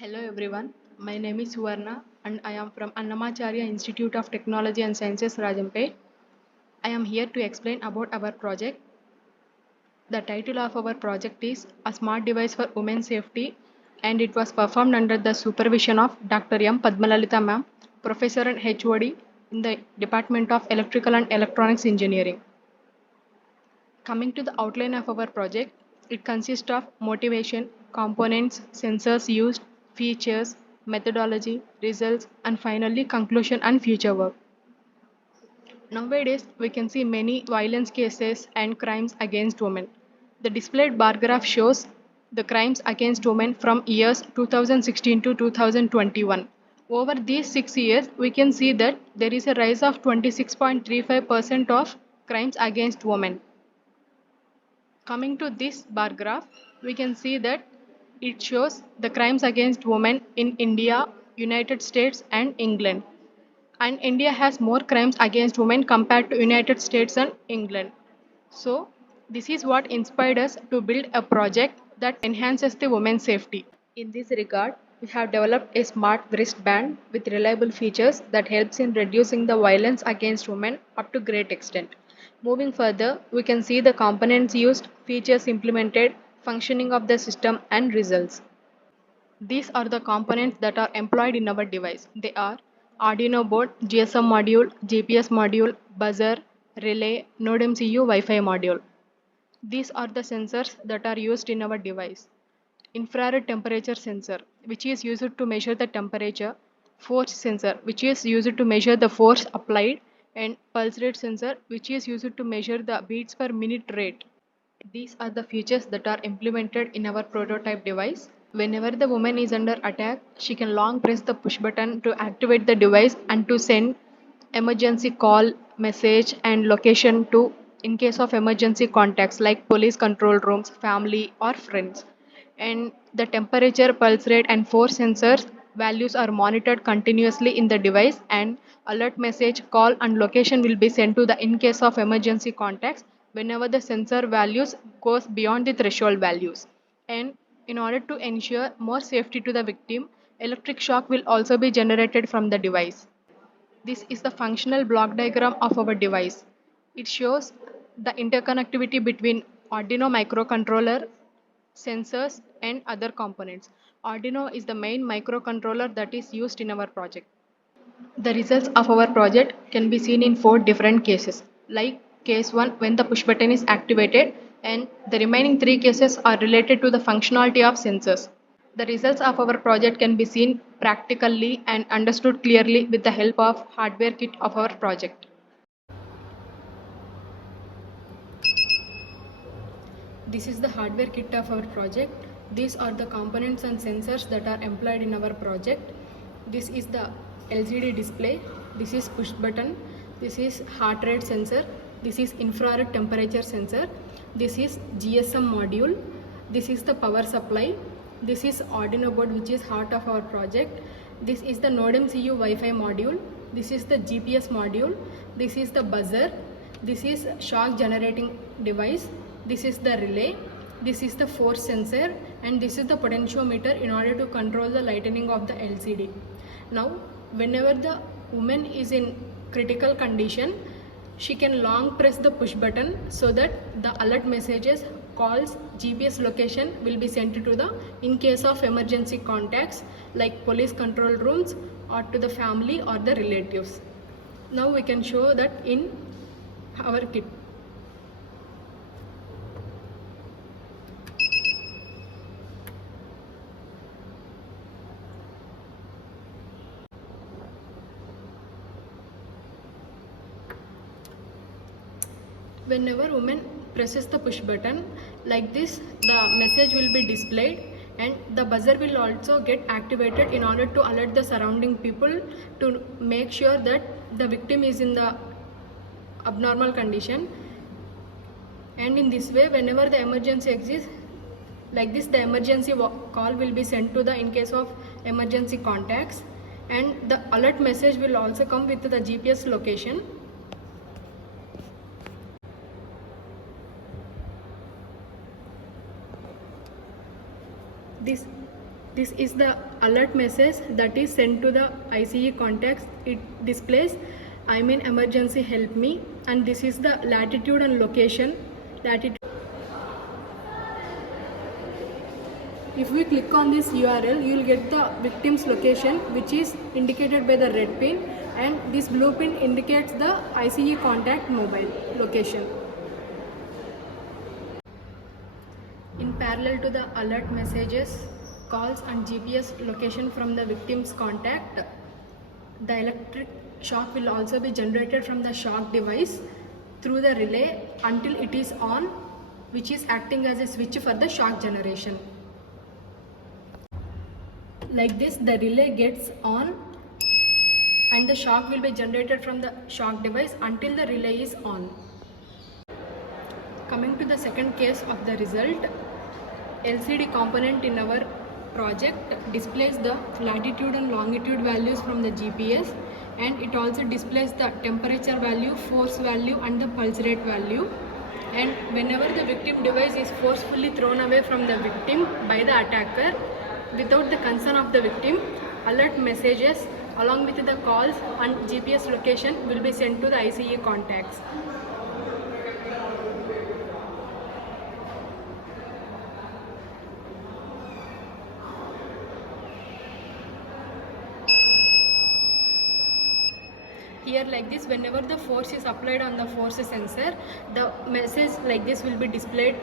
Hello everyone, my name is Suvarna and I am from Annamacharya Institute of Technology and Sciences, Rajampet. I am here to explain about our project. The title of our project is A Smart Device for Women's Safety and it was performed under the supervision of Dr. M. Padmalalita ma'am, Professor and HOD in the Department of Electrical and Electronics Engineering. Coming to the outline of our project, it consists of motivation, components, sensors used, features, methodology, results, and finally conclusion and future work. Nowadays, we can see many violence cases and crimes against women. The displayed bar graph shows the crimes against women from years 2016 to 2021. Over these 6 years, we can see that there is a rise of 26.35% of crimes against women. Coming to this bar graph, we can see that it shows the crimes against women in India, United States and England. And India has more crimes against women compared to United States and England. So, this is what inspired us to build a project that enhances the women's safety. In this regard, we have developed a smart wristband with reliable features that helps in reducing the violence against women up to great extent. Moving further, we can see the components used, features implemented, functioning of the system and results. These are the components that are employed in our device. They are Arduino board, GSM module, GPS module, buzzer, relay, Node MCU, Wi-Fi module. These are the sensors that are used in our device. Infrared temperature sensor, which is used to measure the temperature, force sensor, which is used to measure the force applied, and pulse rate sensor, which is used to measure the beats per minute rate. These are the features that are implemented in our prototype device. Whenever the woman is under attack, she can long press the push button to activate the device and to send emergency call, message and location to in case of emergency contacts like police control rooms, family or friends. And the temperature, pulse rate and force sensors values are monitored continuously in the device and alert message, call and location will be sent to the in case of emergency contacts whenever the sensor values goes beyond the threshold values. And in order to ensure more safety to the victim, electric shock will also be generated from the device. This is the functional block diagram of our device. It shows the interconnectivity between Arduino microcontroller, sensors and other components. Arduino is the main microcontroller that is used in our project. The results of our project can be seen in 4 different cases. Like case 1 when the push button is activated and the remaining 3 cases are related to the functionality of sensors. The results of our project can be seen practically and understood clearly with the help of hardware kit of our project. This is the hardware kit of our project. These are the components and sensors that are employed in our project. This is the LCD display. This is push button. This is heart rate sensor. This is infrared temperature sensor. This is GSM module. This is the power supply. This is Arduino board, which is heart of our project. This is the Node MCU Wi-Fi module. This is the GPS module. This is the buzzer. This is shock generating device. This is the relay. This is the force sensor and this is the potentiometer in order to control the lightening of the LCD. Now, whenever the woman is in critical condition, she can long press the push button so that the alert messages, calls, GPS location will be sent to the in case of emergency contacts like police control rooms or to the family or the relatives. Now we can show that in our kit. Whenever woman presses the push button like this, the message will be displayed and the buzzer will also get activated in order to alert the surrounding people to make sure that the victim is in the abnormal condition. And in this way, whenever the emergency exists like this, the emergency call will be sent to the in case of emergency contacts and the alert message will also come with the GPS location. This This is the alert message that is sent to the ICE contacts. It displays "I'm in emergency, help me," and this is the latitude and location. If we click on this URL, you will get the victim's location, which is indicated by the red pin, and this blue pin indicates the ICE contact mobile location. In parallel to the alert messages, calls and GPS location from the victim's contact, the electric shock will also be generated from the shock device through the relay until it is on, which is acting as a switch for the shock generation. Like this, the relay gets on and the shock will be generated from the shock device until the relay is on. Coming to the second case of the result, LCD component in our project displays the latitude and longitude values from the GPS, and it also displays the temperature value, force value and the pulse rate value. And whenever the victim device is forcefully thrown away from the victim by the attacker without the consent of the victim, alert messages along with the calls and GPS location will be sent to the ICE contacts. Here like this, whenever the force is applied on the force sensor, the message like this will be displayed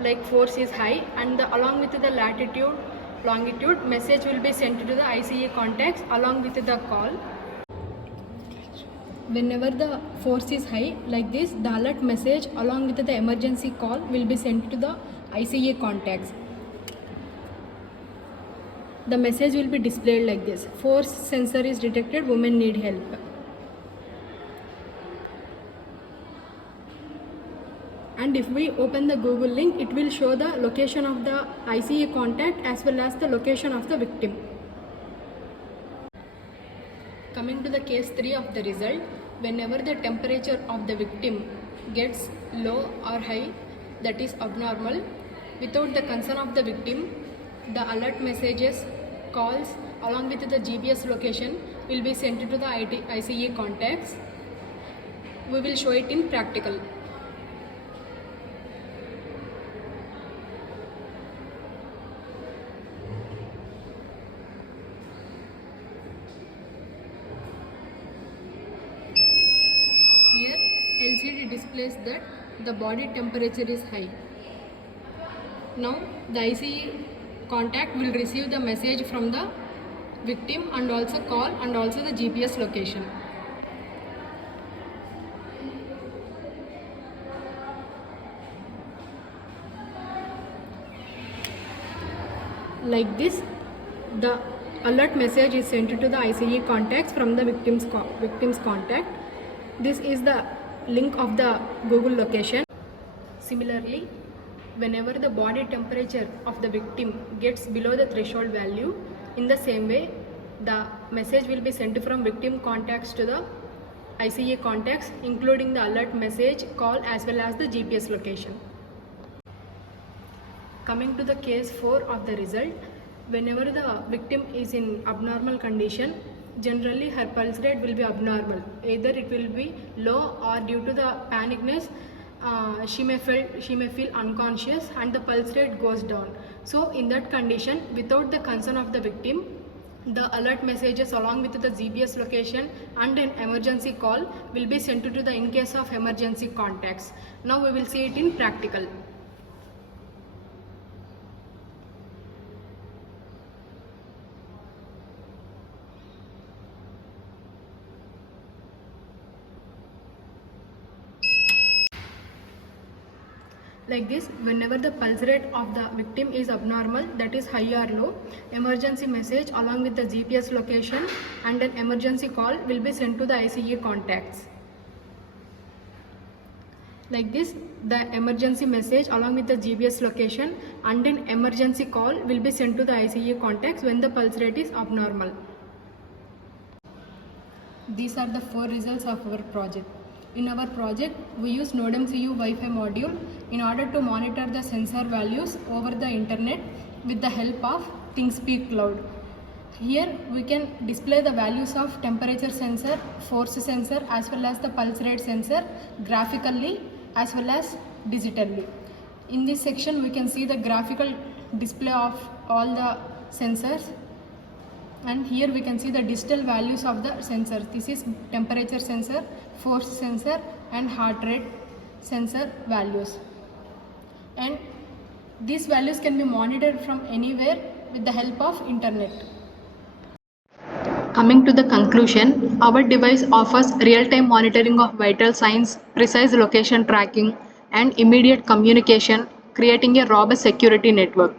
like force is high, and along with the latitude, longitude message will be sent to the ICE contacts along with the call. Whenever the force is high like this, the alert message along with the emergency call will be sent to the ICE contacts. The message will be displayed like this: force sensor is detected, women need help. And if we open the Google link, it will show the location of the ICE contact as well as the location of the victim. Coming to the case 3 of the result, whenever the temperature of the victim gets low or high, that is abnormal, without the consent of the victim, the alert messages, calls along with the GPS location will be sent to the ICE contacts. We will show it in practical. Here LCD displays that the body temperature is high. Now the ICE contact will receive the message from the victim and also call and also the GPS location. Like this, the alert message is sent to the ICE contacts from the victim's contact. This is the link of the Google location. Similarly, whenever the body temperature of the victim gets below the threshold value, in the same way, the message will be sent from victim contacts to the ICE contacts, including the alert message, call as well as the GPS location. Coming to the case 4 of the result, whenever the victim is in abnormal condition, generally her pulse rate will be abnormal. Either it will be low or due to the panicness, she may feel unconscious and the pulse rate goes down. So in that condition, without the consent of the victim, the alert messages along with the GPS location and an emergency call will be sent to the in case of emergency contacts. Now we will see it in practical. Like this, whenever the pulse rate of the victim is abnormal, that is high or low, emergency message along with the GPS location and an emergency call will be sent to the ICE contacts. Like this, the emergency message along with the GPS location and an emergency call will be sent to the ICE contacts when the pulse rate is abnormal. These are the 4 results of our project. In our project, we use Node MCU Wi-Fi module in order to monitor the sensor values over the internet with the help of things speak loud. Here we can display the values of temperature sensor, force sensor as well as the pulse rate sensor graphically as well as digitally. In this section we can see the graphical display of all the sensors, and here we can see the digital values of the sensors. This is temperature sensor, force sensor and heart rate sensor values, and these values can be monitored from anywhere with the help of internet. Coming to the conclusion, our device offers real-time monitoring of vital signs, precise location tracking, and immediate communication, creating a robust security network.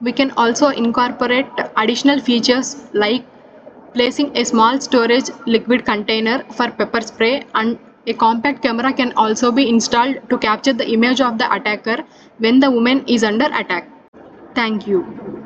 We can also incorporate additional features like placing a small storage liquid container for pepper spray, and a compact camera can also be installed to capture the image of the attacker when the woman is under attack. Thank you.